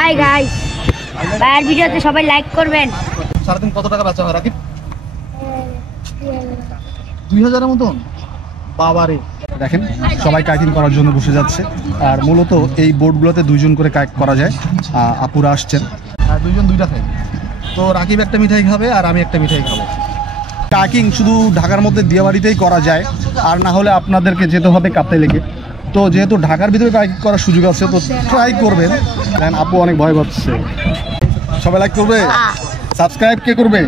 Hi guys, ভাইয়ের ভিডিওতে সবাই লাইক করবেন। সারাদিন কত টাকা বেচা হয় রাকিব? 2000-এর মতন। বাবারে, দেখেন সবাই কাইকিং করার জন্য বসে যাচ্ছে। আর মূলত এই বোর্ডগুলোতে 2 জন করে কাইক করা যায়। আপুরা আসছেন, 2 জন 2টা খাই। তো রাকিব একটা মিঠাই খাবে আর আমি একটা মিঠাই খাবো। কাইকিং শুধু ঢাকার মধ্যে দিয়াবাড়িতেই করা যায়, আর না হলে আপনাদেরকে যেতে হবে কাপ্তাই লেকে। তো যেহেতু ঢাকার ভিতরে কাইকিং করার সুযোগ আছে, তো ট্রাই করবেন। দেন আপু অনেক ভয় পাচ্ছে। সবাই লাইক করবে, সাবস্ক্রাইব কে করবে?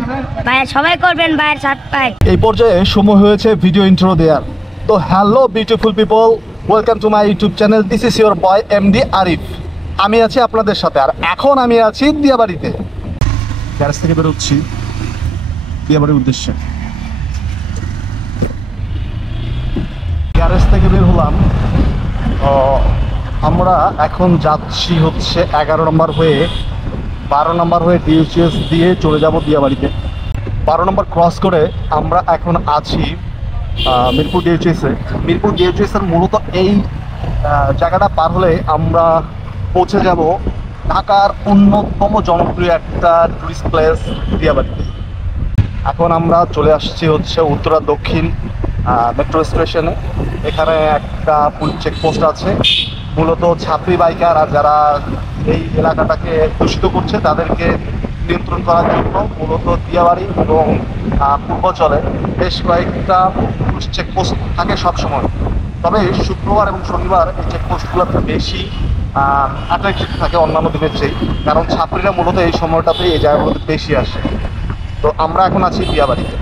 ভাইয়া সবাই করবেন, ভাইয়ের সাবস্ক্রাইব। এই পর্যায়ে সময় হয়েছে ভিডিও ইন্ট্রো দেওয়ার। তো hello beautiful people, welcome to my YouTube channel. This is your boy MD Arif. আমি আছি আপনাদের সাথে, আর এখন আমি আছি দিয়াবাড়িতে। গ্যারেজ থেকে বেরোচ্ছি দিয়াবাড়ির উদ্দেশ্যে। গ্যারেজ থেকে বের হলাম। আমরা এখন যাচ্ছি হচ্ছে 11 নম্বর হয়ে 12 নম্বর হয়ে ডিএইচএস দিয়ে চলে যাব দিয়াবাড়িতে। 12 নম্বর ক্রস করে আমরা এখন আছি মিরপুর ডিএইচএসে। মিরপুর ডিএইচএসের মূলত এই জায়গাটা পার হলে আমরা পৌঁছে যাব ঢাকার অন্যতম জনপ্রিয় একটা টুরিস্ট প্লেস দিয়াবাড়িতে। এখন আমরা চলে আসছি হচ্ছে উত্তরা দক্ষিণ মেট্রো স্টেশনে। এখানে একটা পুলিশ চেকপোস্ট আছে, মূলত ছাত্রী বাইকার আর যারা এই এলাকাটাকে দূষিত করছে তাদেরকে নিয়ন্ত্রণ করার জন্য মূলত দিয়াবাড়ি এবং পূর্বাঞ্চলে বেশ কয়েকটা পুলিশ চেকপোস্ট থাকে সবসময়। তবে শুক্রবার এবং শনিবার এই চেকপোস্টগুলোতে বেশি অ্যাট্রাক্টিভ থাকে অন্যান্য দিনের চেয়ে, কারণ ছাত্রীরা মূলত এই সময়টাতে এই জায়গাগুলোতে বেশি আসে। তো আমরা এখন আছি দিয়াবাড়িতে।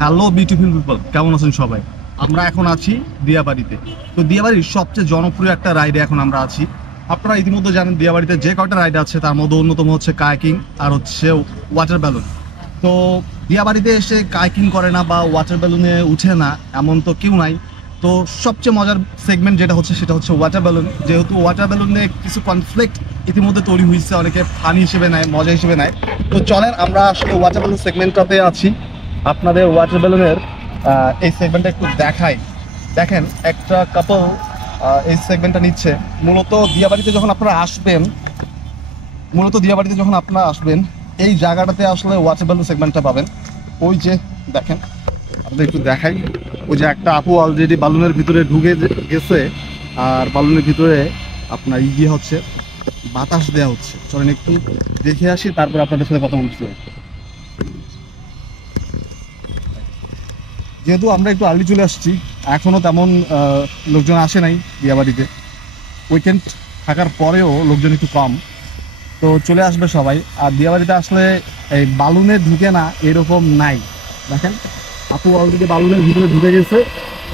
হ্যালো বিউটিফুল পিপল, কেমন আছেন সবাই? আমরা এখন আছি দিয়াবাড়িতে। তো দিয়াবাড়ির সবচেয়ে জনপ্রিয় একটা রাইডে এখন আমরা আছি। আপনারা ইতিমধ্যে জানেন দিয়াবাড়িতে যে কয়টা রাইড আছে তার মধ্যে অন্যতম হচ্ছে কায়াকিং আর হচ্ছে ওয়াটার ব্যালুন। তো দিয়াবাড়িতে এসে কায়াকিং করে না বা ওয়াটার ব্যালুনে উঠে না এমন তো কেউ নাই। তো সবচেয়ে মজার সেগমেন্ট যেটা হচ্ছে সেটা হচ্ছে ওয়াটার ব্যালুন। যেহেতু ওয়াটার ব্যালুনে কিছু কনফ্লিক্ট ইতিমধ্যে তৈরি হয়েছে, অনেকে ফানি হিসেবে নেয়, মজা হিসেবে নেয়। তো চলেন আমরা আসলে ওয়াটার ব্যালুন সেগমেন্টটাতে আছি। আপনাদের ওয়াটার ব্যালুনের এই সেগমেন্টটা একটু দেখাই। দেখেন একটা কাপল এই সেগমেন্টটা নিচ্ছে। মূলত দিয়াবাড়িতে যখন আপনারা আসবেন এই জায়গাটাতে আসলে ওয়াটার ব্যালুন সেগমেন্টটা পাবেন। ওই যে দেখেন, আপনাদের একটু দেখাই। ওই যে একটা আপু অলরেডি বালুনের ভিতরে ঢুকে গেছে, আর বালুনের ভিতরে আপনার হচ্ছে বাতাস দেওয়া হচ্ছে। চলেন একটু দেখে আসি, তারপর আপনাদের সাথে কথা বলছি। যেহেতু আমরা একটু আর্লি চলে আসছি, এখনও তেমন লোকজন আসে নাই দিয়াবাড়িতে। উইকেন্ড থাকার পরেও লোকজন একটু কম, তো চলে আসবে সবাই। আর দিয়াবাড়িতে আসলে এই বালুনে ঢুকে না এরকম নাই। দেখেন আপু অলরেডি বালুনের ভিতরে ঢুকে গেছে,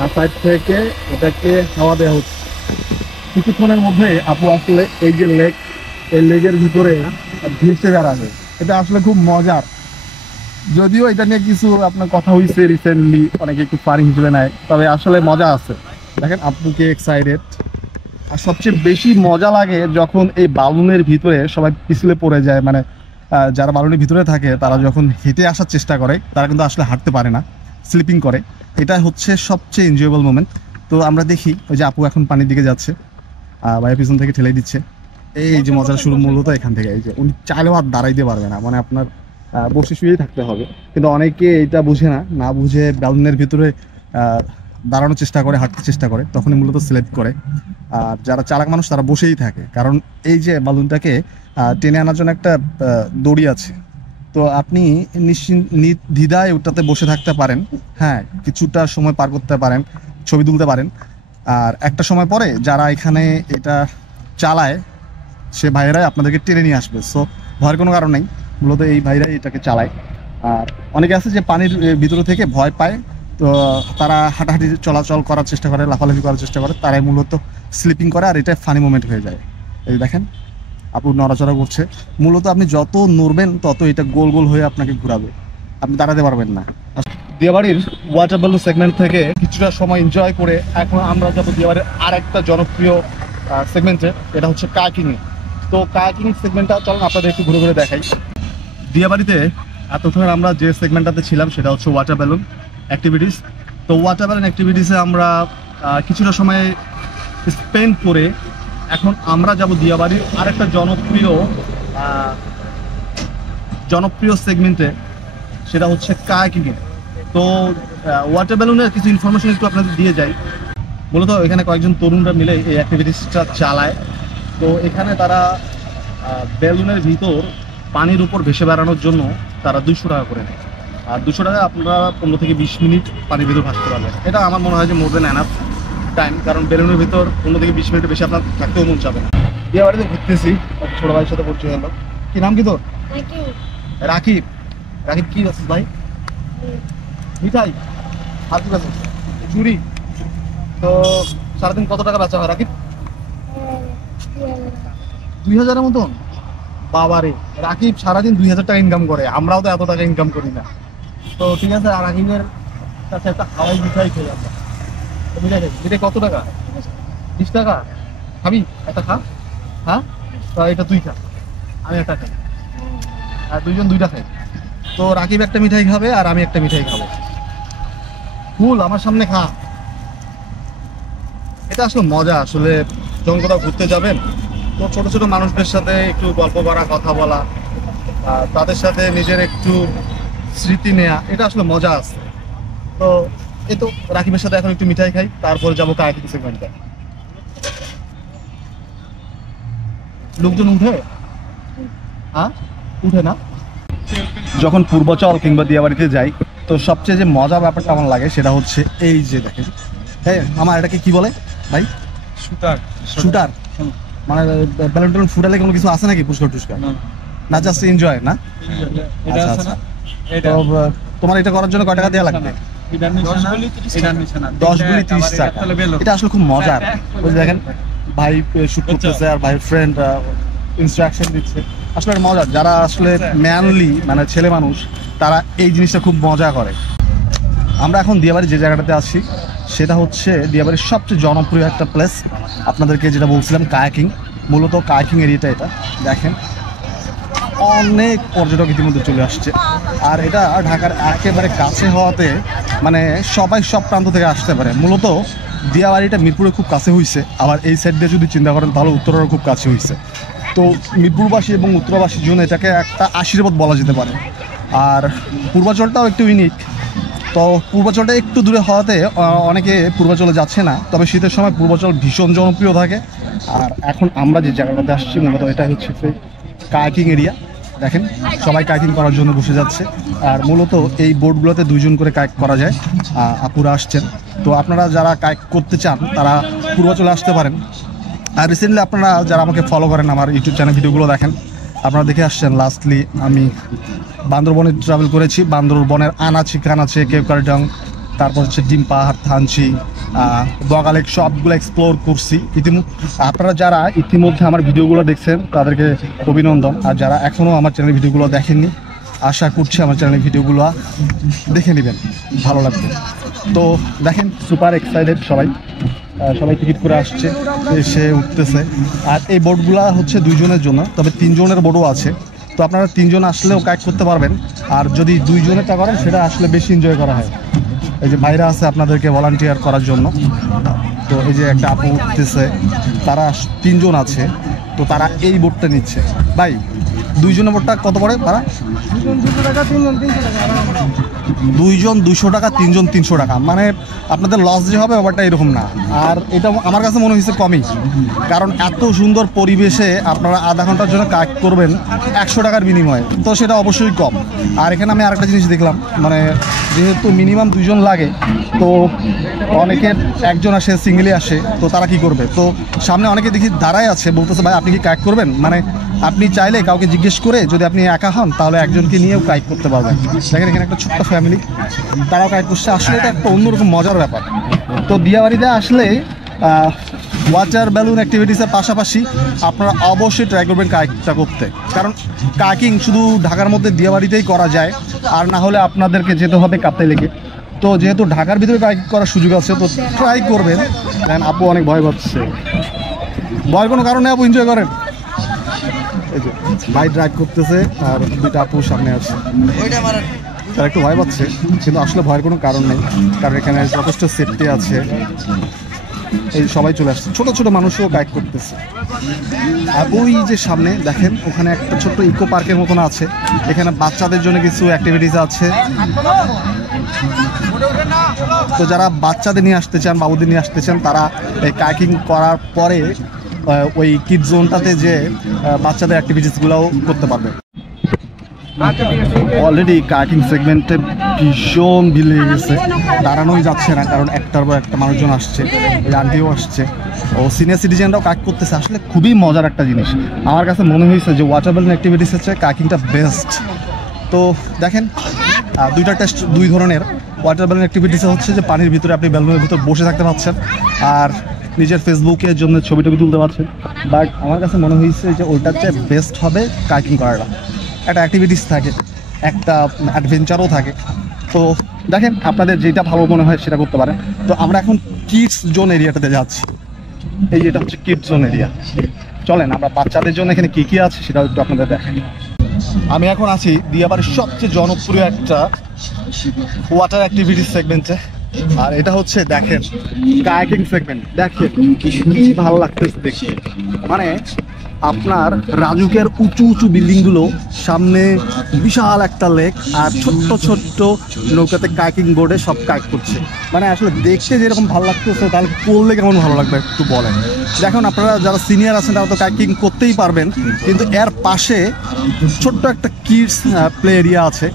আর সাইড থেকে এটাকে হাওয়া দেওয়া হচ্ছে। কিছুক্ষণের মধ্যে আপু আসলে এই যে লেক, এই লেকের ভিতরে ভেসে বেড়াবে। এটা আসলে খুব মজার। যদিও এটা নিয়ে কিছু আপনার কথা হয়েছে রিসেন্টলি, অনেকে একটু ফানি হিসেবে নেয়, তবে আসলে মজা আছে। দেখেন আপুকে এক্সাইটেড। আর সবচেয়ে বেশি মজা লাগে যখন এই বালুনের ভিতরে সবাই পিছলে পড়ে যায়। মানে যারা বালুনের ভিতরে থাকে তারা যখন হেঁটে আসার চেষ্টা করে তারা কিন্তু আসলে হাঁটতে পারে না, স্লিপিং করে। এটা হচ্ছে সবচেয়ে এনজয়েবল মোমেন্ট। তো আমরা দেখি ওই যে আপু এখন পানির দিকে যাচ্ছে, ভাইয়ের পিছন থেকে ঠেলে দিচ্ছে। এই যে মজার শুরু মূলত এখান থেকে। এই যে উনি চাইলেও আর দাঁড়াইতে পারবে না, মানে আপনার বসে শুয়েই থাকতে হবে। কিন্তু অনেকে এটা বুঝে না বুঝে বালুনের ভিতরে দাঁড়ানোর চেষ্টা করে, হাঁটতে চেষ্টা করে, তখনই মূলত স্লিপ করে। আর যারা চালাক মানুষ তারা বসেই থাকে, কারণ এই যে বালুনটাকে টেনে আনার জন্য একটা দড়ি আছে। তো আপনি নির্দ্বিধায় ওটাতে বসে থাকতে পারেন। হ্যাঁ, কিছুটা সময় পার করতে পারেন, ছবি তুলতে পারেন। আর একটা সময় পরে যারা এখানে এটা চালায় সে ভাইয়েরাই আপনাদেরকে টেনে নিয়ে আসবে। সো ভয়ের কোনো কারণ নেই, মূলত এই ভাইরাই এটাকে চালায়। আর অনেকে আছে যে পানির ভিতরে থেকে ভয় পায়, তো তারা হাঁটাহাঁটি চলাচল করার চেষ্টা করে, লাফালাফি করার চেষ্টা করে, তারাই মূলত স্লিপিং করে। আর এটা ফানি মোমেন্ট হয়ে যায়। এই দেখেন আপু নড়াচড়া করছে। মূলত আপনি যত নড়বেন তত এটা গোল গোল হয়ে আপনাকে ঘুরাবে, আপনি দাঁড়াতে পারবেন না। দিয়াবাড়ির ওয়াটার ব্যালুন সেগমেন্ট থেকে কিছুটা সময় এনজয় করে এখন আমরা যাবো দিয়াবাড়ির আর একটা জনপ্রিয় সেগমেন্টে, এটা হচ্ছে কায়াকিং। তো কায়াকিং সেগমেন্টটা চলুন আপনাদের একটু ঘুরে ঘুরে দেখাই। দিয়াবাড়িতে এতক্ষণ আমরা যে সেগমেন্টটাতে ছিলাম সেটা হচ্ছে ওয়াটার ব্যালুন অ্যাক্টিভিটিস। তো ওয়াটার ব্যালুন অ্যাক্টিভিটিসে আমরা কিছুটা সময় স্পেন্ড করে এখন আমরা যাব দিয়াবাড়ির আরেকটা জনপ্রিয় সেগমেন্টে, সেটা হচ্ছে কায়াকিংয়ে। তো ওয়াটার ব্যালুনের কিছু ইনফরমেশন একটু আপনাদের দিয়ে যাই। মূলত এখানে কয়েকজন তরুণরা মিলে এই অ্যাক্টিভিটিসটা চালায়। তো এখানে তারা বেলুনের ভিতর পানির উপর ভেসে বেড়ানোর জন্য তারা 200 টাকা করে নেয়। আর 200 টাকা আপনারা 15 থেকে 20 মিনিট পানির ভিতর ভাসতে পারবেন। এটা আমার মনে হয় যে মোর দেন এনাফ টাইম, কারণ বেলুনের ভিতর 15 থেকে 20 মিনিটের বেশি আপনার থাকতেও মন চাবে না। বিয়ে বাড়িতে ঘুরতেছি, ছোট ভাইয়ের সাথে পরিচয় হলো। কি নাম কি তোর? রাকিব। রাকিব কি আছিস ভাই? মিঠাই আর কি আছিস? চুরি। তো সারাদিন কত টাকা বেচা হয় রাকিব? 2000-এর মতন? বাবারে, রাকিব সারাদিন 2000 টাকা ইনকাম করে, আমরাও তো এত টাকা ইনকাম করি না। তো ঠিক আছে, আর রাকিবের কাছে একটা হাওয়াই মিঠাই খেয়ে আমরা। মিঠাই খাই, মিঠাই কত টাকা? 20 টাকা। খাবি? একটা খা। হ্যাঁ, তো এটা তুই খা, আমি একটা খাই, আর দুইজন দুইটা খাই। তো রাকিব একটা মিঠাই খাবে আর আমি একটা মিঠাই খাবো। ফুল আমার সামনে খা। এটা আসলে মজা। আসলে যখন কোথাও ঘুরতে যাবেন, তো ছোট ছোট মানুষদের সাথে একটু গল্প করা, কথা বলা, তাদের সাথে নিজের একটু স্মৃতি নেয়া, এটা আসলে মজা আছে। তো এই তো রাকিবের সাথে এখন একটু মিঠাই খাই, তারপর যাবো কায়াকিং সেগমেন্টে। লোকজন উঠে? হ্যাঁ, উঠে না? যখন পূর্বচল কিংবা দিয়াবাড়িতে যাই, তো সবচেয়ে যে মজা ব্যাপারটা আমার লাগে সেটা হচ্ছে এই যে দেখেন, হ্যাঁ আমার এটাকে কি বলে ভাই? শুটার। মানে ব্যালুন ট্যালুন ফুটালে কোনো কিছু আছে নাকি পুরস্কার টুস্কার? না, জাস্ট এনজয় না? আচ্ছা আচ্ছা। তো তোমার এটা করার জন্য কয় টাকা দেওয়া লাগবে? 10 গুলি 30 টাকা। এটা আসলে খুব মজার। ওই দেখেন ভাই শুট করতেছে আর ভাই ফ্রেন্ড ইনস্ট্রাকশন দিচ্ছে। আসলে মজার। যারা আসলে ম্যানলি মানে ছেলে মানুষ, তারা এই জিনিসটা খুব মজা করে। আমরা এখন দিয়াবাড়ি যে জায়গাটাতে আছি সেটা হচ্ছে দিয়াবাড়ির সবচেয়ে জনপ্রিয় একটা প্লেস। আপনাদেরকে যেটা বলছিলাম, কায়াকিং। মূলত কায়াকিং এরিয়াটা এটা দেখেন, অনেক পর্যটক ইতিমধ্যে চলে আসছে। আর এটা ঢাকার একেবারে কাছে হওয়াতে মানে সবাই সব প্রান্ত থেকে আসতে পারে। মূলত দিয়াবাড়িটা মিরপুরে খুব কাছে হয়েছে, আবার এই সাইড দিয়ে যদি চিন্তা করেন তাহলে উত্তরেরও খুব কাছে হয়েছে। তো মিরপুরবাসী এবং উত্তরবাসীর জন্য এটাকে একটা আশীর্বাদ বলা যেতে পারে। আর পূর্বাচলটাও একটু ইউনিক। তো পূর্বাচলটা একটু দূরে হওয়াতে অনেকে পূর্বাচলে যাচ্ছে না, তবে শীতের সময় পূর্বাচল ভীষণ জনপ্রিয় থাকে। আর এখন আমরা যে জায়গাটাতে আসছি মূলত এটা হচ্ছে কায়াকিং এরিয়া। দেখেন সবাই কায়াকিং করার জন্য বসে যাচ্ছে। আর মূলত এই বোটগুলোতে 2 জন করে কায়াক করা যায়। আপুরা আসছেন। তো আপনারা যারা কায়াক করতে চান তারা পূর্বাচলে আসতে পারেন। আর রিসেন্টলি আপনারা যারা আমাকে ফলো করেন, আমার ইউটিউব চ্যানেল ভিডিওগুলো দেখেন, আপনারা দেখে আসছেন লাস্টলি আমি বান্দরবনে ট্রাভেল করেছি। বান্দরবনের আনাচে কানাচে, কেওক্রাডং, তারপর হচ্ছে ডিম পাহাড়, থানচি, বগালেক, সবগুলো এক্সপ্লোর করছি। আপনারা যারা ইতিমধ্যে আমার ভিডিওগুলো দেখছেন তাদেরকে অভিনন্দন। আর যারা এখনও আমার চ্যানেলের ভিডিওগুলো দেখেননি, আশা করছি আমার চ্যানেলের ভিডিওগুলো দেখে নেবেন, ভালো লাগবে। তো দেখেন সুপার এক্সাইটেড সবাই টিকিট করে আসছে, এসে উঠতেছে। আর এই বোটগুলো হচ্ছে 2 জনের জন্য, তবে 3 জনের বোটও আছে। তো আপনারা 3 জন আসলেও কায়াক করতে পারবেন। আর যদি 2 জনেরটা করেন সেটা আসলে বেশি এনজয় করা হয়। এই যে ভাইরা আছে আপনাদেরকে ভলান্টিয়ার করার জন্য। তো এই যে একটা আপু উঠতেছে, তারা 3 জন আছে। তো তারা এই বোটটা নিচ্ছে। ভাই 2 জনের বোটটা কত পড়ে ভাড়া? 2 জন 200 টাকা, 3 জন 300 টাকা। মানে আপনাদের লস যে হবে ব্যাপারটা এরকম না। আর এটা আমার কাছে মনে হয়েছে কমই, কারণ এত সুন্দর পরিবেশে আপনারা আধা ঘন্টার জন্য কাজ করবেন 100 টাকার বিনিময়ে, তো সেটা অবশ্যই কম। আর এখানে আমি আরেকটা জিনিস দেখলাম, মানে যেহেতু মিনিমাম 2 জন লাগে, তো অনেকের একজন আসে, সিঙ্গেলি আসে, তো তারা কি করবে? তো সামনে অনেকে দেখি দাঁড়ায় আছে, বলতেছে ভাই আপনি কি কাজ করবেন? মানে আপনি চাইলে কাউকে জিজ্ঞেস করে যদি আপনি একা হন তাহলে একজনকে নিয়েও কাজ করতে পারবেন। দেখেন এখানে একটা ছোট্ট ফ্যামিলি, তারাও কাজ করছে। আসলে এটা একটা অন্যরকম মজার ব্যাপার। তো দিয়াবাড়িতে আসলে ওয়াটার ব্যালুন অ্যাক্টিভিটিসের পাশাপাশি আপনারা অবশ্যই ট্রাই করবেন কায়াকটা করতে, কারণ কায়াকিং শুধু ঢাকার মধ্যে দিয়াবাড়িতেই করা যায়, আর না হলে আপনাদেরকে যেতে হবে কাপ্তাই লেকে। তো যেহেতু ঢাকার ভিতরে কায়াকিং করার সুযোগ আছে, তো ট্রাই করবেন। দেন আপু অনেক ভয় পাচ্ছে, ভয়ের কোনো কারণে আপু এনজয় করেন। এই যে ভাই ড্রাইভ করতেছে আর 2টা আপু সামনে আছে, তারা একটু ভয় পাচ্ছে, কিন্তু আসলে ভয়ের কোনো কারণ নেই, কারণ এখানে যথেষ্ট সেফটি আছে। এই সবাই চলে আসছে, ছোট ছোট মানুষও কায়েক্ট করতেছে। আর ওই যে সামনে দেখেন ওখানে একটা ছোট্ট ইকো পার্কের মতন আছে, এখানে বাচ্চাদের জন্য কিছু অ্যাক্টিভিটিস আছে। তো যারা বাচ্চাদের নিয়ে আসতে চান, বাবুদের নিয়ে আসতে চান, তারা এই কায়াকিং করার পরে ওই কিড জোনটাতে যে বাচ্চাদের অ্যাক্টিভিটিসগুলোও করতে পারবে। অলরেডি কায়াকিং সেগমেন্টে ভীষণ ভিড় লেগে গেছে, দাঁড়ানোই যাচ্ছে না, কারণ একটার পর একটা মানুষজন আসছে, ওই আন্টিও আসছে, ও সিনিয়র সিটিজেনরাও কায়াক করতেছে। আসলে খুবই মজার একটা জিনিস, আমার কাছে মনে হয়েছে যে ওয়াটার ব্যালুন অ্যাক্টিভিটিস হচ্ছে কায়াকিংটা বেস্ট। তো দেখেন দুইটা টেস্ট, দুই ধরনের। ওয়াটার ব্যালুন অ্যাক্টিভিটিস হচ্ছে যে পানির ভিতরে আপনি ব্যালুনের ভিতরে বসে থাকতে পারছেন আর নিজের ফেসবুকের জন্য ছবি টবি তুলতে পারছেন, বাট আমার কাছে মনে হয়েছে যে ওইটার চেয়ে বেস্ট হবে কায়াকিং করাটা। একটা অ্যাক্টিভিটিস থাকে, একটা অ্যাডভেঞ্চারও থাকে। তো দেখেন আপনাদের যেটা ভালো মনে হয় সেটা করতে পারেন। তো আমরা এখন কিডস জোন এরিয়াটাতে যাচ্ছি, এই যেটা হচ্ছে কিডস জোন এরিয়া। চলেন আমরা বাচ্চাদের জন্য এখানে কী কী আছে সেটাও একটু আপনাদের দেখেন। আমি এখন আছি দিয়াবাড়ির সবচেয়ে জনপ্রিয় একটা ওয়াটার অ্যাক্টিভিটিস সেগমেন্টে, আর এটা হচ্ছে দেখেন কায়াকিং সেগমেন্ট। দেখেন কি ভালো লাগতেছে দেখে, মানে আপনার রাজুকের উঁচু উঁচু বিল্ডিংগুলো, সামনে বিশাল একটা লেক, আর ছোট্ট ছোট্ট নৌকাতে কায়াকিং বোর্ডে সব কায়াক করছে। মানে আসলে দেখতে যেরকম ভালো লাগতেছে, তাহলে করলে কেমন ভালো লাগবে একটু বলেন। দেখুন আপনারা যারা সিনিয়র আছেন তারা তো কায়াকিং করতেই পারবেন, কিন্তু এর পাশে ছোট্ট একটা কিডস প্লে এরিয়া আছে।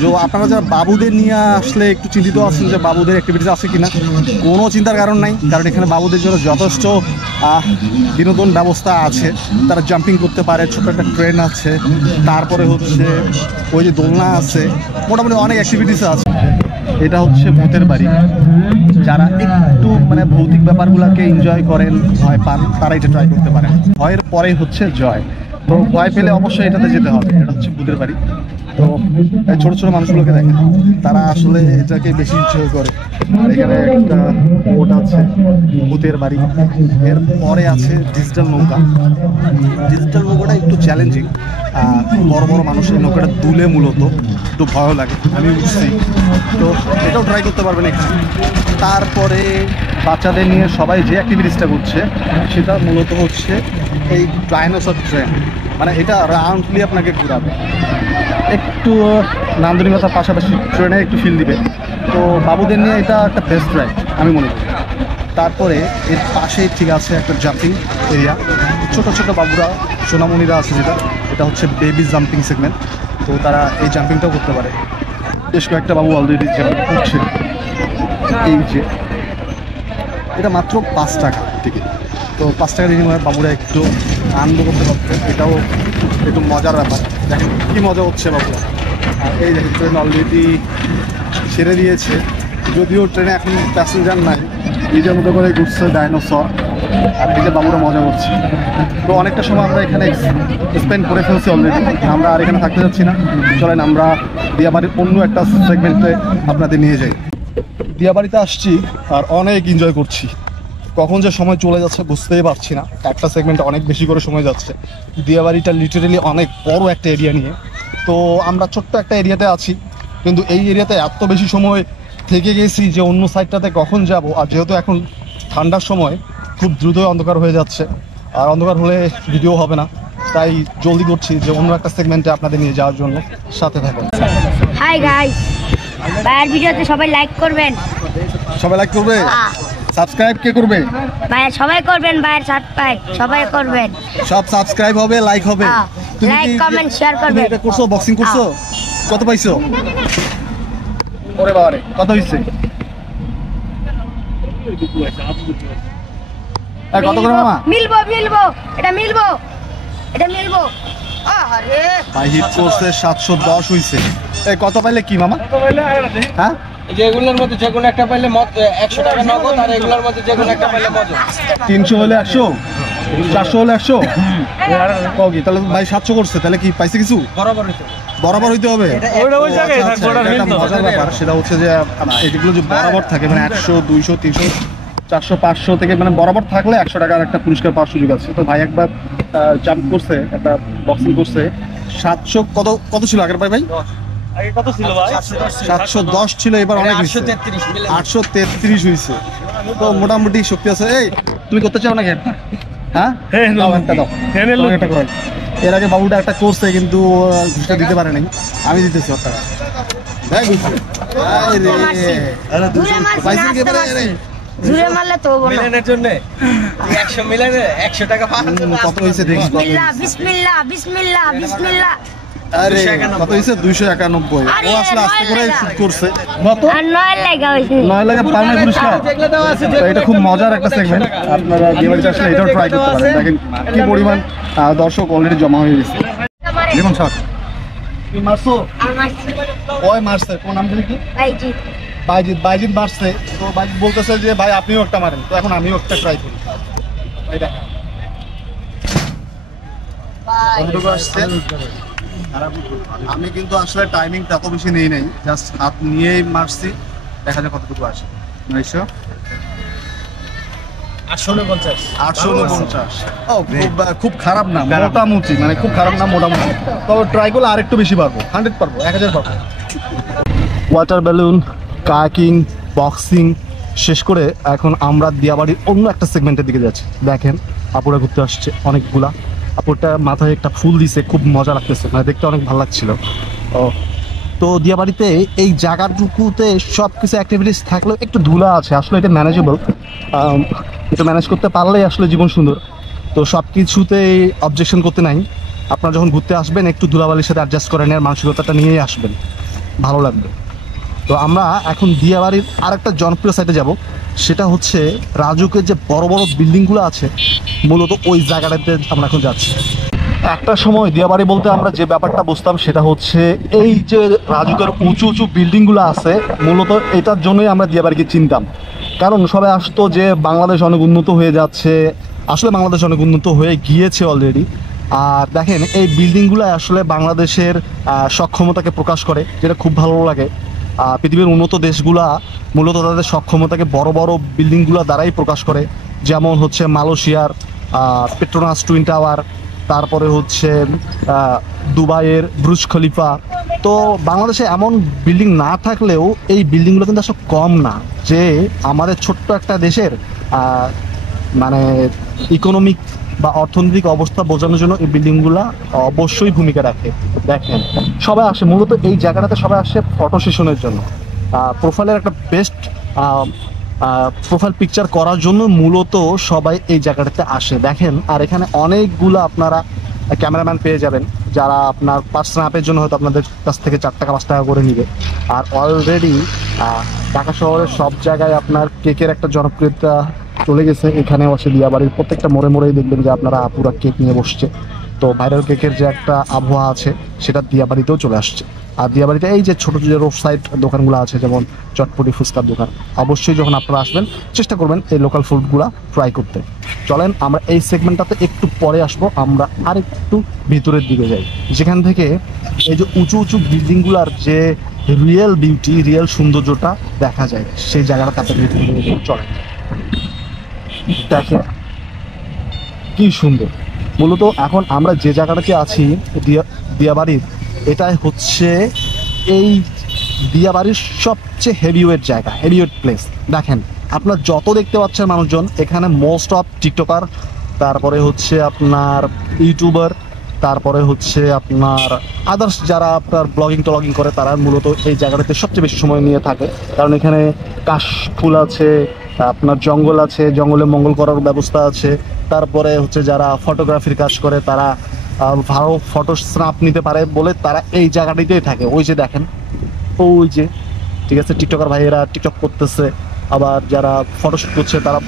যে আপনারা যারা বাবুদের নিয়ে আসলে একটু চিন্তিত আছেন যে বাবুদের অ্যাক্টিভিটিস আছে কিনা, কোনো চিন্তার কারণ নাই, কারণ এখানে বাবুদের জন্য যথেষ্ট বিনোদন ব্যবস্থা আছে। তারা জাম্পিং করতে পারে, ছোট একটা ট্রেন আছে, তারপরে হচ্ছে ওই যে দোলনা আছে, মোটামুটি অনেক অ্যাক্টিভিটিস আছে। এটা হচ্ছে ভূতের বাড়ি, যারা একটু মানে ভৌতিক ব্যাপারগুলোকে এনজয় করেন, ভয় পান, তারা এটা ট্রাই করতে পারেন। ভয়ের পরে হচ্ছে জয়, তো ভয় পেলে অবশ্যই এটাতে যেতে হবে। এটা হচ্ছে ভূতের বাড়ি। তো ছোট ছোট মানুষগুলোকে দেখেন, তারা আসলে এটাকে বেশি এনজয় করে। আর এখানে একটা বোট আছে, ভূতের বাড়ি। এর পরে আছে ডিজিটাল নৌকা। ডিজিটাল নৌকাটা একটু চ্যালেঞ্জিং, বড় বড় মানুষের নৌকাটা দুলে মূলত একটু ভয়ও লাগে, আমি উঠছি, তো এটাও ট্রাই করতে পারবেন এখানে। তারপরে বাচ্চাদের নিয়ে সবাই যে অ্যাক্টিভিটিসটা করছে সেটা মূলত হচ্ছে এই ডাইনোসর ট্রেন, মানে এটা রাউন্ডলি আপনাকে ঘুরাবে, একটু নান্দনিকতার পাশাপাশি ট্রেনে একটু ফিল দিবে। তো বাবুদের নিয়ে এটা একটা বেস্ট রাইড আমি মনে করি। তারপরে এর পাশেই ঠিক আছে একটা জাম্পিং এরিয়া, ছোট ছোট বাবুরা সোনামণিরা আছে, যেটা এটা হচ্ছে বেবি জাম্পিং সেগমেন্ট। তো তারা এই জাম্পিংটাও করতে পারে। বেশ কয়েকটা বাবু অলরেডি জাম্পিং করছে। এই যে এটা মাত্র 5 টাকা টিকিট, তো 5 টাকা বিনিময়ে বাবুরা একটু আনন্দ করতে পারছে, এটাও একটু মজার ব্যাপার। দেখেন কী মজা হচ্ছে বাবুরা। আর এই দেখেন ট্রেন অলরেডি ছেড়ে দিয়েছে, যদিও ট্রেনে এখন প্যাসেঞ্জার নাই, নিজের মতো করে ঘুরছে ডাইনোসর, আর এই যে বাবুরা মজা করছে। তো অনেকটা সময় আমরা এখানে স্পেন্ড করে ফেলছি অলরেডি, আমরা আর এখানে থাকতে যাচ্ছি না। চলেন আমরা দিয়াবাড়ির অন্য একটা সেগমেন্টে আপনাদের নিয়ে যাই। দিয়াবাড়িতে আসছি আর অনেক এনজয় করছি, কখন যে সময় চলে যাচ্ছে বুঝতেই পারছি না। একটা সেগমেন্টে অনেক বেশি করে সময় যাচ্ছে। দিয়াবাড়িটা লিটারেলি অনেক বড় একটা এরিয়া নিয়ে, তো আমরা ছোট্ট একটা এরিয়াতে আছি, কিন্তু এই এরিয়াতে এত বেশি সময় থেকে গেছি যে অন্য সাইডটাতে কখন যাব। আর যেহেতু এখন ঠান্ডার সময়, খুব দ্রুতই অন্ধকার হয়ে যাচ্ছে, আর অন্ধকার হলে ভিডিও হবে না, তাই জলদি করছি যে অন্য একটা সেগমেন্টে আপনাদের নিয়ে যাওয়ার জন্য। সাথে থাকুন। হাই গাইস, ভাইয়ের ভিডিওতে সবাই লাইক করবেন। সবাই লাইক করবে, সাবস্ক্রাইব কে করবে? ভাইয়া সবাই করবেন, ভাইয়ের সাবস্ক্রাইব সবাই করবেন। সব সাবস্ক্রাইব হবে, লাইক হবে। তুমি লাইক, কি কমেন্ট, শেয়ার করবেন। এটা করছো, বক্সিং করছো? কত পাইছো? ওরে বাবা রে, কত হইছে? কত করে মামা? মিলবো মিলবো, এটা মিলবো, এটা মিলবো। আরে ভাই হিট করছে 710 হইছে। এই কত পাইলে কি মামা? হ্যাঁ, যেগুলোর মধ্যে যেগুলো একটা পাইলে 100 টাকা নগদ, আর এগুলোর মধ্যে যেগুলো একটা পাইলে মজা। 300 হলে 100, 400 হলে 100। ওকে, তাহলে ভাই 700 করছে, তাহলে কি পাইছে কিছু? বরাবর হইতে হবে। মজার ব্যাপার সেটা হচ্ছে যে এগুলো যে বরাবর থাকে, মানে 100, 200, 300, 400, 500 থেকে মানে বরাবর থাকলে 100 টাকার একটা পুরস্কার পাওয়ার সুযোগ আছে। তো ভাই একবার জাম্প করছে, একটা বক্সিং করছে 700, কত ছিল আগের ভাই? আগে কত ছিল ভাই? 710 ছিল, এবার অনেক হয়েছে, 833 মিলে 833 হয়েছে। তো মোটামুটি শক্তি আছে। এই তুমি করতে চাও নাকি একটা? হ্যাঁ হ্যাঁ, দাও, একটা দাও, হ্যাঁ, তোমাকে একটা করো। এর আগে বাবুটা একটা করছে কিন্তু ঘুষটা দিতে পারে নাই, আমি দিতেছি ওর টাকা। দেখ ঘুষটা। আরে রে, আরে দূরে মারছি, পাইছিস না কি আস্তে পারে মারছি। রে? দূরে মারলে তো হবো না। মিলানের জন্য 100 মিলানে 100 টাকা কত হয়েছে দেখি, কত বিসমিল্লাহ হয়েছে? বিসমিল্লাহ বিসমিল্লাহ বিসমিল্লাহ। আরে কত হয়েছে? 291। ও আসলে আস্তে করে শুট করছে। কত? আর 9 লাগা হইছে। 9 লাখ পাওনা পুরস্কার। যেগুলো দেওয়া আছে তো এটা খুব মজার একটা সেগমেন্ট, আপনারা বিয়েবাড়িতে আসলে এটাও ট্রাই করতে পারেন। দেখেন কি পরিমাণ দর্শক অলরেডি জমা হয়ে গেছে। দেখুন স্যার, তুমি মারছো? আর মারছি। ওই মারছে, কোন নাম জানি কি? ভাইজি। বাইজিৎ মারছে। তো বাইজিৎ বলতেছে যে ভাই আপনিও একটা মারেন, তো এখন আমিও একটা ট্রাই করি। এই দেখেন কতটুকু আসছে। আমি কিন্তু আসলে টাইমিংটা এত বেশি নেই নাই, জাস্ট হাত নিয়েই মারছি, দেখা যাক কতটুকু আসে। 900, 849 849। ও খুব খারাপ না, মোটামুটি, মানে খুব খারাপ না, মোটামুটি। তবে ট্রাই করলে আরেকটু বেশি পারবো, 100 পারবো, 1000 পারবো। ওয়াটার বেলুন, কায়াকিং, বক্সিং শেষ করে এখন আমরা দিয়াবাড়ির অন্য একটা সেগমেন্টের দিকে যাচ্ছি। দেখেন আপুরা ঘুরতে আসছে অনেকগুলা। আপুরটা মাথায় একটা ফুল দিছে, খুব মজা লাগতেছে, মানে দেখতে অনেক ভালো লাগছিল। ও তো দিয়াবাড়িতে এই জায়গাটুকুতে সব কিছু অ্যাক্টিভিটিস থাকলেও একটু ধুলা আছে, আসলে এটা ম্যানেজেবল। এটা ম্যানেজ করতে পারলেই আসলে জীবন সুন্দর। তো সব কিছুতেই অবজেকশন করতে নাই। আপনারা যখন ঘুরতে আসবেন একটু ধুলাবালির সাথে অ্যাডজাস্ট করে নেওয়ার মানসিকতাটা নিয়েই আসবেন, ভালো লাগবে। তো আমরা এখন দিয়াবাড়ির আরেকটা জনপ্রিয় সাইটে যাব, সেটা হচ্ছে রাজুকের যে বড় বড় বিল্ডিংগুলো আছে, মূলত ওই জায়গাটাতে আমরা এখন যাচ্ছি। একটা সময় দিয়াবাড়ি বলতে আমরা যে ব্যাপারটা বুঝতাম সেটা হচ্ছে এই যে রাজুকের উঁচু উঁচু বিল্ডিংগুলো আছে, মূলত এটার জন্যই আমরা দিয়াবাড়িকে চিনতাম। কারণ সবাই আসতো যে বাংলাদেশ অনেক উন্নত হয়ে যাচ্ছে, আসলে বাংলাদেশ অনেক উন্নত হয়ে গিয়েছে অলরেডি। আর দেখেন এই বিল্ডিংগুলো আসলে বাংলাদেশের সক্ষমতাকে প্রকাশ করে, যেটা খুব ভালো লাগে। পৃথিবীর উন্নত দেশগুলা মূলত তাদের সক্ষমতাকে বড় বড় বিল্ডিংগুলো দ্বারাই প্রকাশ করে। যেমন হচ্ছে মালয়েশিয়ার পেট্রোনাস টুইন টাওয়ার, তারপরে হচ্ছে দুবাইয়ের ব্রুজ খলিফা। তো বাংলাদেশে এমন বিল্ডিং না থাকলেও এই বিল্ডিংগুলো কিন্তু আসলে কম না, যে আমাদের ছোট্ট একটা দেশের মানে ইকোনমিক বা অর্থনৈতিক অবস্থা বোঝানোর জন্য এই বিল্ডিংগুলো অবশ্যই ভূমিকা রাখে। দেখেন সবাই আসে মূলত এই জায়গাটাতে, সবাই আসে ফটো সেশনের জন্য, প্রোফাইলের একটা বেস্ট প্রোফাইল পিকচার করার জন্য মূলত সবাই এই জায়গাটাতে আসে। দেখেন আর এখানে অনেকগুলো আপনারা ক্যামেরাম্যান পেয়ে যাবেন, যারা আপনার স্ন্যাপের জন্য হয়তো আপনাদের কাছ থেকে 4 টাকা 5 টাকা করে নিবে। আর অলরেডি ঢাকা শহরের সব জায়গায় আপনার কেকের একটা জনপ্রিয়তা চলে গেছে। এখানেও আছে দিয়াবাড়ির প্রত্যেকটা মোড়ে মোড়েই দেখবেন যে আপনারা আপুরা কেক নিয়ে বসছে। তো ভাইরাল কেকের যে একটা আবহাওয়া আছে সেটা দিয়াবাড়িতেও চলে আসছে। আর দিয়াবাড়িতে এই যে ছোটো যে রোড সাইড দোকানগুলো আছে, যেমন চটপটি, ফুচকার দোকান, অবশ্যই যখন আপনারা আসবেন চেষ্টা করবেন এই লোকাল ফুডগুলো ট্রাই করতে। চলেন আমরা এই সেগমেন্টটাতে একটু পরে আসবো, আমরা আরেকটু ভিতরের দিকে যাই, যেখান থেকে এই যে উঁচু উঁচু বিল্ডিংগুলোর যে রিয়েল বিউটি, রিয়েল সৌন্দর্যটা দেখা যায়, সেই জায়গাটাতে আপনাদের ভিতরে নিয়ে যাই। চলেন দেখেন কি সুন্দর। মূলত এখন আমরা যে জায়গাটাতে আছি দিয়াবাড়ির, এটাই হচ্ছে এই দিয়াবাড়ির সবচেয়ে হেভিওয়েট জায়গা, হেভিওয়েট প্লেস। দেখেন আপনার যত দেখতে পাচ্ছেন মানুষজন এখানে মোস্ট অফ টিকটকার, তারপরে হচ্ছে আপনার ইউটিউবার, তারপরে হচ্ছে আপনার আদার্স যারা আপনার ব্লগিং টলগিং করে, তারা মূলত এই জায়গাটাতে সবচেয়ে বেশি সময় নিয়ে থাকে। কারণ এখানে কাশফুল আছে, আপনার জঙ্গল আছে, জঙ্গলে মঙ্গল করার ব্যবস্থা আছে। তারপরে হচ্ছে যারা ফটোগ্রাফির কাজ করে তারা ভালো ফটো স্ন্যাপ নিতে পারে বলে তারা এই জায়গাটিতেই থাকে। ওই যে দেখেন, ওই যে ঠিক আছে, টিকটকার ভাইয়েরা টিকটক করতেছে, আবার যারা ফটোশ্যুট করছে তারা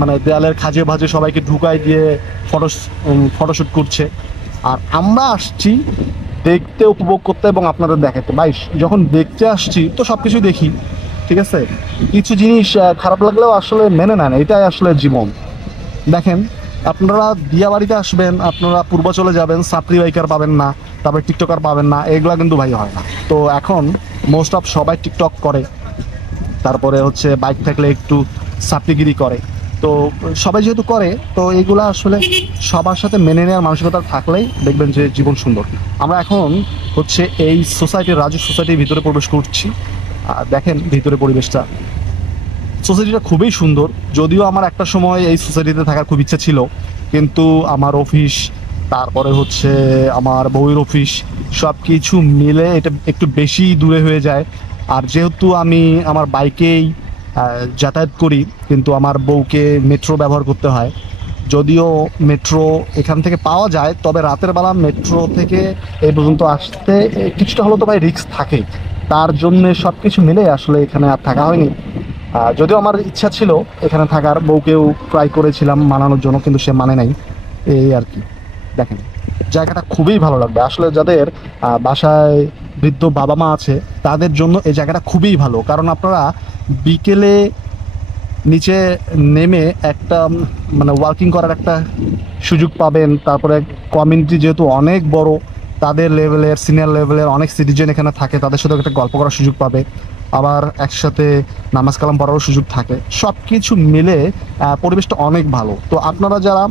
মানে দেয়ালের খাজে ভাজে সবাইকে ঢুকাই দিয়ে ফটোশ্যুট করছে। আর আমরা আসছি দেখতে, উপভোগ করতে এবং আপনাদের দেখাতে। ভাই যখন দেখতে আসছি তো সব কিছুই দেখি, ঠিক আছে, কিছু জিনিস খারাপ লাগলেও আসলে মেনে নেন, এটাই আসলে জীবন। দেখেন আপনারা দিয়াবাড়িতে আসবেন, আপনারা পূর্বাচলে যাবেন, সাপ্রি বাইকার পাবেন না, তারপরে টিকটকার পাবেন না, এগুলা কিন্তু ভাই হয় না। তো এখন মোস্ট অফ সবাই টিকটক করে, তারপরে হচ্ছে বাইক থাকলে একটু সাপ্রিগিরি করে। তো সবাই যেহেতু করে, তো এইগুলা আসলে সবার সাথে মেনে নেওয়ার মানসিকতা থাকলেই দেখবেন যে জীবন সুন্দর। আমরা এখন হচ্ছে এই সোসাইটির, রাজু সোসাইটির ভিতরে প্রবেশ করছি। দেখেন ভিতরে পরিবেশটা, সোসাইটিটা খুবই সুন্দর। যদিও আমার একটা সময় এই সোসাইটিতে থাকার খুব ইচ্ছা ছিল, কিন্তু আমার অফিস, তারপরে হচ্ছে আমার বউয়ের অফিস, সব কিছু মিলে এটা একটু বেশি দূরে হয়ে যায়। আর যেহেতু আমি আমার বাইকেই যাতায়াত করি, কিন্তু আমার বউকে মেট্রো ব্যবহার করতে হয়। যদিও মেট্রো এখান থেকে পাওয়া যায়, তবে রাতের বেলা মেট্রো থেকে এই পর্যন্ত আসতে কিছুটা হলো তো ভাই রিস্ক থাকে। তার জন্য সব কিছু মিলে আসলে এখানে আর থাকা হয়নি। যদিও আমার ইচ্ছা ছিল এখানে থাকার, বউকেও ট্রাই করেছিলাম মানানোর জন্য, কিন্তু সে মানে নাই, এই আর কি। দেখেন জায়গাটা খুবই ভালো লাগবে আসলে। যাদের বাসায় বৃদ্ধ বাবা মা আছে তাদের জন্য এই জায়গাটা খুবই ভালো, কারণ আপনারা বিকেলে নিচে নেমে একটা মানে ওয়ার্কিং করার একটা সুযোগ পাবেন। তারপরে কমিউনিটি যেহেতু অনেক বড়, তাদের লেভেলের, সিনিয়র লেভেলের অনেক সিটিজেন এখানে থাকে, তাদের সাথে একটা গল্প করার সুযোগ পাবে। আবার একসাথে নামাজ কালাম পড়ারও সুযোগ থাকে। সব কিছু মিলে পরিবেশটা অনেক ভালো। তো আপনারা যারা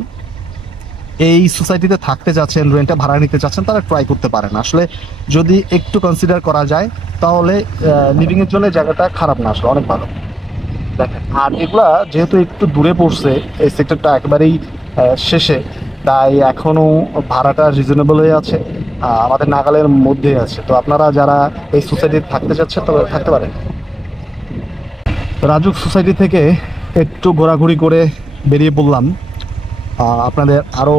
এই সোসাইটিতে থাকতে যাচ্ছেন, রেন্টে ভাড়া নিতে চাচ্ছেন, তারা ট্রাই করতে পারেন। আসলে যদি একটু কনসিডার করা যায় তাহলে লিভিংয়ের জন্য জায়গাটা খারাপ না, আসলে অনেক ভালো। দেখেন, আর এগুলা যেহেতু একটু দূরে পড়ছে, এই সেক্টরটা একেবারেই শেষে, তাই এখনও ভাড়াটা রিজনেবল হয়ে আছে, আমাদের নাগালের মধ্যে আছে। তো আপনারা যারা এই সোসাইটিতে থাকতে চাচ্ছেন তবে থাকতে পারেন। রাজুক সোসাইটি থেকে একটু ঘোরাঘুরি করে বেরিয়ে পড়লাম আপনাদের আরও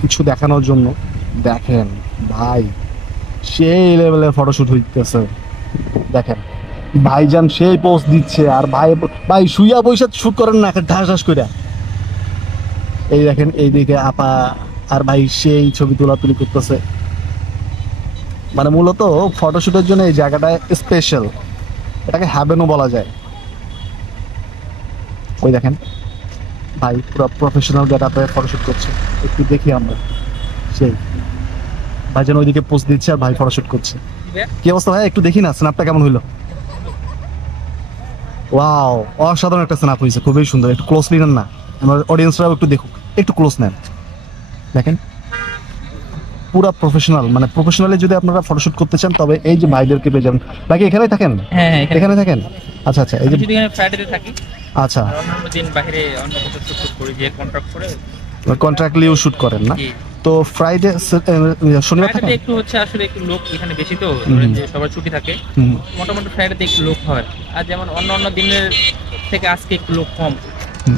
কিছু দেখানোর জন্য। দেখেন ভাই, সেই লেভেলের ফটোশ্যুট হইতেছে। দেখেন ভাইজান সেই পোস্ট দিচ্ছে, আর ভাই ভাই শুইয়া পয়সা শ্যুট করেন না, একটা ঢাস ঢাস করে। এই দেখেন এইদিকে আপা আর ভাই সেই ছবি তোলাতুলি করতেছে। মানে মূলত ফটোশ্যুটের জন্য এই জায়গাটা স্পেশাল, এটাকে হ্যাভেনও বলা যায়। ওই দেখেন ভাই পুরো প্রফেশনাল গেটআপে ফটোশ্যুট করছে। একটু দেখি আমরা, সেই ভাইজান ওইদিকে পোস্ট দিচ্ছে আর ভাই ফটোশ্যুট করছে। কি অবস্থা ভাই, একটু দেখি না স্ন্যাপটা কেমন হইলো। ওয়াও, অসাধারণ একটা স্ন্যাপ হয়েছে, খুবই সুন্দর। একটু ক্লোজলি নেন না, আমার অডিয়েন্সরাও একটু দেখুক, একটু ক্লোজ নেন। দেখেন পুরা প্রফেশনাল, মানে প্রফেশনালি যদি আপনারা ফটোশুট করতে চান তবে এই যে ভাইদেরকে পেয়ে যাবেন। বাকি এখানেই থাকেন? হ্যাঁ, এখানে থাকেন। আচ্ছা আচ্ছা, এই যে শুধু এখানে ফ্রাইডেতে থাকি, আচ্ছা, আর অন্যান্য দিন বাইরে অন্য কোথাও শুট করি, যে কন্ট্রাক্ট করে। কন্ট্রাক্টলিও শুট করেন না? জি। তো ফ্রাইডে শনিবার ফ্রাইডেতে থাকেন? একটু হচ্ছে আসলে একটু লোক এখানে বেশি, তো ধরেন যে সবার ছুটি থাকে, হুম, মোটামুটি ফ্রাইডেতে একটু লোক হয়। আর যেমন অন্য অন্য দিনের থেকে আজকে একটু লোক কম,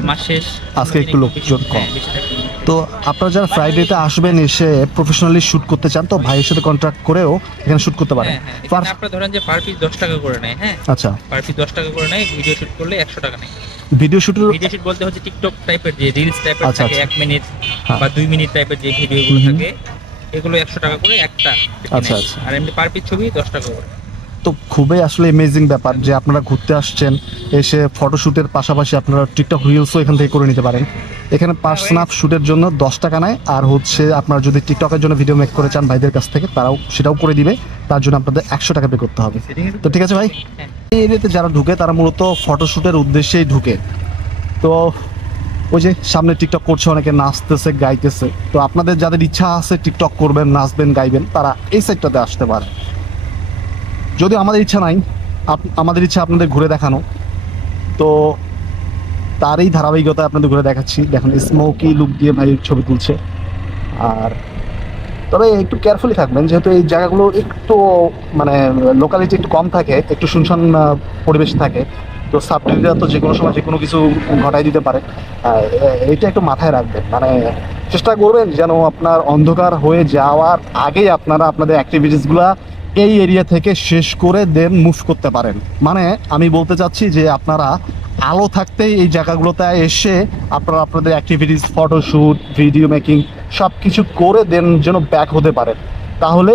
মাস শেষ, আজকে একটু লোক বেশি, কম। হ্যাঁ, বেশি থাকে। তো আপনারা যারা ফ্রাইডেতে আসবেন এসে প্রফেশনালি শুট করতে চান, তো ভাইয়ের সাথে কন্ট্রাক্ট করেও এখানে শুট করতে পারেন। হ্যাঁ, হ্যাঁ, এখানে আপনারা ধরেন যে পার পিস 10 টাকা করে নেয়। হ্যাঁ, আচ্ছা, পার পিস 10 টাকা করে নেয়। ভিডিও শুট করলে 100 টাকা নেয়। ভিডিও শুটের? ভিডিও শুট বলতে হচ্ছে টিকটক টাইপের যে রিলস টাইপের আচ্ছা, থাকে, আচ্ছা। 1 মিনিট হ্যাঁ। বা 2 মিনিট টাইপের যে ভিডিওগুলো থাকে, এগুলো 100 টাকা করে একটা। আচ্ছা, আচ্ছা। আর এমনি পার পিস ছবি 10 টাকা করে। তো খুবই আসলে অ্যামেজিং ব্যাপার যে আপনারা ঘুরতে আসছেন, এসে ফটোশ্যুটের পাশাপাশি আপনারা টিকটক রিলসও এখান থেকে করে নিতে পারেন। এখানে পার স্ন্যাপ শ্যুটের জন্য 10 টাকা নেয়, আর হচ্ছে আপনারা যদি টিকটকের জন্য ভিডিও মেক করে চান ভাইদের কাছ থেকে, তারাও সেটাও করে দিবে। তার জন্য আপনাদের 100 টাকা পে করতে হবে। তো ঠিক আছে ভাই, হ্যাঁ। এই এরিয়াতে যারা ঢুকে তারা মূলত ফটোশ্যুটের উদ্দেশ্যেই ঢুকে। তো ওই যে সামনে টিকটক করছে, অনেকে নাচতেছে গাইতেছে। তো আপনাদের যাদের ইচ্ছা আছে টিকটক করবেন, নাচবেন, গাইবেন, তারা এই সাইডটাতে আসতে পারে। যদিও আমাদের ইচ্ছা নাই, আমাদের ইচ্ছা আপনাদের ঘুরে দেখানো, তো তারই ধারাবাহিকতা আপনাদের ঘুরে দেখাচ্ছি। দেখুন স্মোকি লুক দিয়ে ভাই ছবি তুলছে। আর তবে একটু কেয়ারফুলি থাকবেন, যেহেতু এই জায়গাগুলো একটু মানে লোকালিটি একটু কম থাকে, একটু শুনশান পরিবেশ থাকে। তো সাবটেরিয়া তো যে কোনো সময় যে কোনো কিছু ঘটাই দিতে পারে। এইটা একটু মাথায় রাখবেন, মানে চেষ্টা করবেন যেন আপনার অন্ধকার হয়ে যাওয়ার আগেই আপনারা আপনাদের অ্যাক্টিভিটিসগুলা এই এরিয়া থেকে শেষ করে দেন মুভ করতে পারেন। মানে আমি বলতে চাচ্ছি যে আপনারা আলো থাকতেই এই জায়গাগুলোতে এসে আপনারা আপনাদের অ্যাক্টিভিটিস, ফটোশ্যুট, ভিডিও মেকিং সব কিছু করে দেন যেন ব্যাক হতে পারেন, তাহলে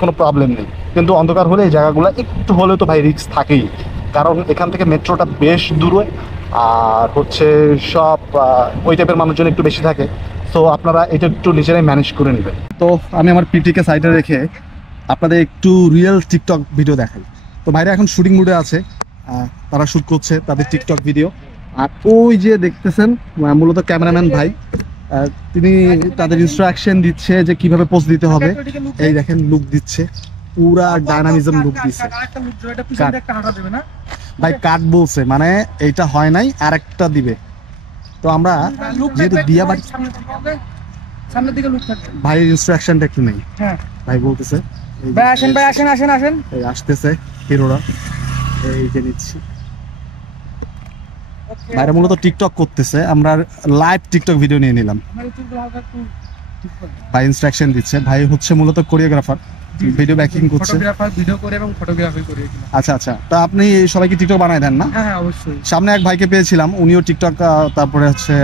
কোনো প্রবলেম নেই। কিন্তু অন্ধকার হলে এই জায়গাগুলো একটু হলেও তো ভাই রিস্ক থাকেই, কারণ এখান থেকে মেট্রোটা বেশ দূরে, আর হচ্ছে সব ওই টাইপের মানুষজন একটু বেশি থাকে। তো আপনারা এটা একটু নিজেরাই ম্যানেজ করে নেবেন। তো আমি আমার পিটিকে সাইডে রেখে আপনাদের একটু রিয়েল টিকটক ভিডিও দেখাই। তো ভাইরা এখন শুটিং মুডে আছে, তারা শ্যুট করছে তাদের টিকটক ভিডিও। আর ওই যে দেখতেছেন মূলত ক্যামেরাম্যান ভাই, তিনি তাদের ইনস্ট্রাকশন দিচ্ছে যে কিভাবে পোস্ট দিতে হবে। এই দেখেন লুক দিচ্ছে, পুরা ডায়নামিজম লুক দিচ্ছে। ভাই কাট বলছে মানে এইটা হয় নাই, আরেকটা দিবে। তো আমরা যেহেতু দিয়াবাড়ি সামনের দিকে লুক থাকবে। ভাই ইনস্ট্রাকশনটা একটু নেই। হ্যাঁ ভাই বলতেছে ভাই আসেন, ভাই আসেন আসেন আসেন। এই আসতেছে হিরোরা, এই যে নিচ্ছি। ভাইরা মূলত টিকটক করতেছে, আমরা লাইভ টিকটক ভিডিও নিয়ে নিলাম। ভাই ইনস্ট্রাকশন দিচ্ছে, ভাই হচ্ছে মূলত কোরিওগ্রাফার, ভিডিও ব্যাকিং করছে। ফটোগ্রাফার, ভিডিও করে এবং ফটোগ্রাফি করে। আচ্ছা আচ্ছা, তা আপনি সবাইকে টিকটক বানায় দেন না? হ্যাঁ অবশ্যই। সামনে এক ভাইকে পেয়েছিলাম, উনিও টিকটক, তারপরে হচ্ছে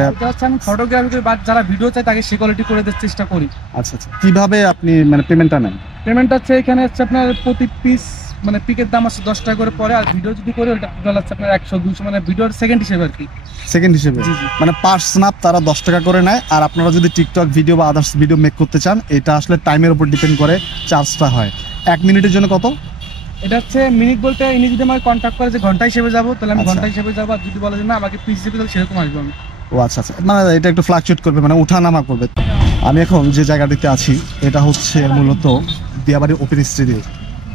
আমি ফটোগ্রাফি করে, বাট যারা ভিডিও চায় তাকে সে কোয়ালিটি করে দেওয়ার চেষ্টা করি। আচ্ছা আচ্ছা, কিভাবে আপনি মানে পেমেন্টটা নেন? পেমেন্ট হচ্ছে এখানে হচ্ছে আপনার প্রতি পিস মানে পিকের দাম আছে 10 টাকা করে পরে, আর ভিডিও যদি করে ওটা টোটাল হচ্ছে আপনার 100 200 মানে ভিডিওর সেকেন্ড হিসেবে আর কি। সেকেন্ড হিসেবে জি, জি। মানে পার স্ন্যাপ তারা 10 টাকা করে নেয়। আর আপনারা যদি টিকটক ভিডিও বা আদার্স ভিডিও মেক করতে চান, এটা আসলে টাইমের উপর ডিপেন্ড করে চার্জটা হয়। 1 মিনিটের জন্য কত? এটা হচ্ছে মিনিট বলতে ইনি যদি আমাকে কন্ট্যাক্ট করে যে ঘন্টা হিসেবে যাবো, তাহলে আমি আচ্ছা। ঘন্টা হিসেবে যাবো, আর যদি বলে যে না আমাকে পিস হিসেবে, তাহলে সেরকম আসবো আমি। ও আচ্ছা আচ্ছা, মানে এটা একটু ফ্লাকচুয়েট করবে, মানে উঠানামা করবে। আমি এখন যে জায়গাটিতে আছি এটা হচ্ছে মূলত দিয়াবাড়ি ওপেন স্টুডিও।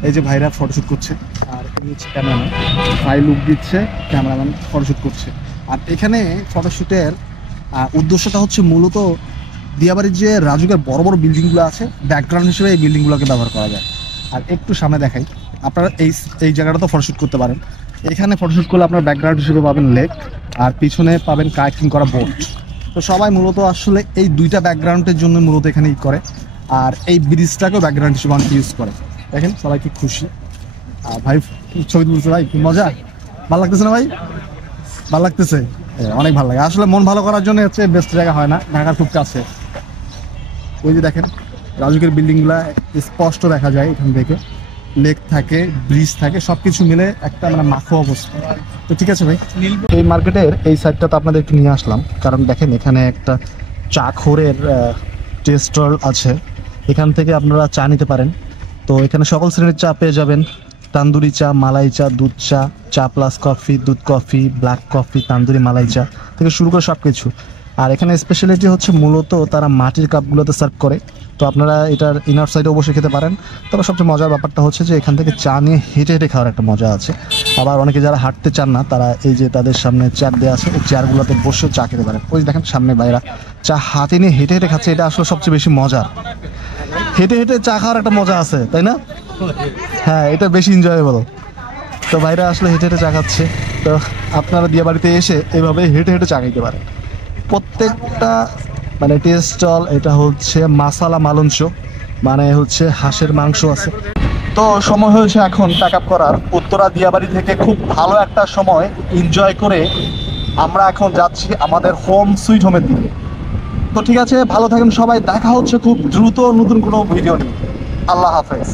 এই যে ভাইরা ফটোশ্যুট করছে, আর এই হচ্ছে ক্যামেরাম্যান, ভাই লুক দিচ্ছে, ক্যামেরাম্যান ফটোশ্যুট করছে। আর এখানে ফটোশ্যুটের উদ্দেশ্যটা হচ্ছে মূলত দিয়াবাড়ির যে রাজুকের বড় বড় বিল্ডিংগুলো আছে, ব্যাকগ্রাউন্ড হিসেবে এই বিল্ডিংগুলোকে ব্যবহার করা যায়। আর একটু সামনে দেখাই, আপনারা এই জায়গাটা তো ফটোশ্যুট করতে পারেন। এখানে ফটোশ্যুট করলে আপনার ব্যাকগ্রাউন্ড হিসেবে পাবেন লেক, আর পিছনে পাবেন কায়াকিং করা বোট। তো সবাই মূলত আসলে এই দুইটা ব্যাকগ্রাউন্ডের জন্য মূলত এখানে করে, আর এই ব্রিজটাকেও ব্যাকগ্রাউন্ড হিসেবে অনেক ইউজ করে। দেখেন সবাই কি খুশি। আর ভাই ছবি তুলছে, ভাই কি মজা, ভালো লাগতেছে না ভাই? ভালো লাগতেছে, অনেক ভালো লাগে। আসলে মন ভালো করার জন্য হচ্ছে বেস্ট জায়গা হয় না, ঢাকার খুব কাছে। ওই যে দেখেন রাজুকের বিল্ডিংগুলা স্পষ্ট দেখা যায় এখান থেকে, লেক থাকে, ব্রিজ থাকে, সবকিছু মিলে একটা মানে মাখো অবস্থা। তো ঠিক আছে ভাই, এই মার্কেটের এই সাইডটা তো আপনাদের একটু নিয়ে আসলাম, কারণ দেখেন এখানে একটা চা খোরের টি স্টল আছে, এখান থেকে আপনারা চা নিতে পারেন। তো এখানে সকল শ্রেণীর চা পেয়ে যাবেন, তান্দুরি চা, মালাই চা, দুধ চা, চা প্লাস কফি, দুধ কফি, ব্ল্যাক কফি, তান্দুরি মালাই চা থেকে শুরু করে সব কিছু। আর এখানে স্পেশালিটি হচ্ছে মূলত তারা মাটির কাপগুলোতে সার্ভ করে। তো আপনারা এটার ইনার সাইডে অবশ্যই খেতে পারেন। তবে সবচেয়ে মজার ব্যাপারটা হচ্ছে যে এখান থেকে চা নিয়ে হেঁটে হেঁটে খাওয়ার একটা মজা আছে। আবার অনেকে যারা হাঁটতে চান না, তারা এই যে তাদের সামনে চেয়ার দেওয়া আছে, এই চেয়ারগুলোতে বসে চা খেতে পারেন। ওই দেখেন সামনে বাইরা চা হাতে নিয়ে হেঁটে হেঁটে খাচ্ছে, এটা আসলে সবচেয়ে বেশি মজা। হেঁটে হেঁটে চা খাওয়ার একটা মজা আছে, তাই না? হ্যাঁ, এটা বেশি এনজয়েবল। তো বাইরে আসলে হেঁটে হেঁটে চা খাচ্ছে। তো আপনারা দিয়াবাড়িতে এসে এভাবে হেঁটে হেঁটে চা খাইতে পারেন। প্রত্যেকটা মানে টি স্টল, এটা হচ্ছে মাসালা মালঞ্চ, মানে হচ্ছে হাঁসের মাংস আছে। তো সময় হয়েছে এখন প্যাক আপ করার। উত্তরা দিয়াবাড়ি থেকে খুব ভালো একটা সময় এনজয় করে আমরা এখন যাচ্ছি আমাদের হোম সুইট হোমের দিকে। তো ঠিক আছে, ভালো থাকেন সবাই, দেখা হচ্ছে খুব দ্রুত নতুন কোনো ভিডিও নিয়ে। আল্লাহ হাফেজ।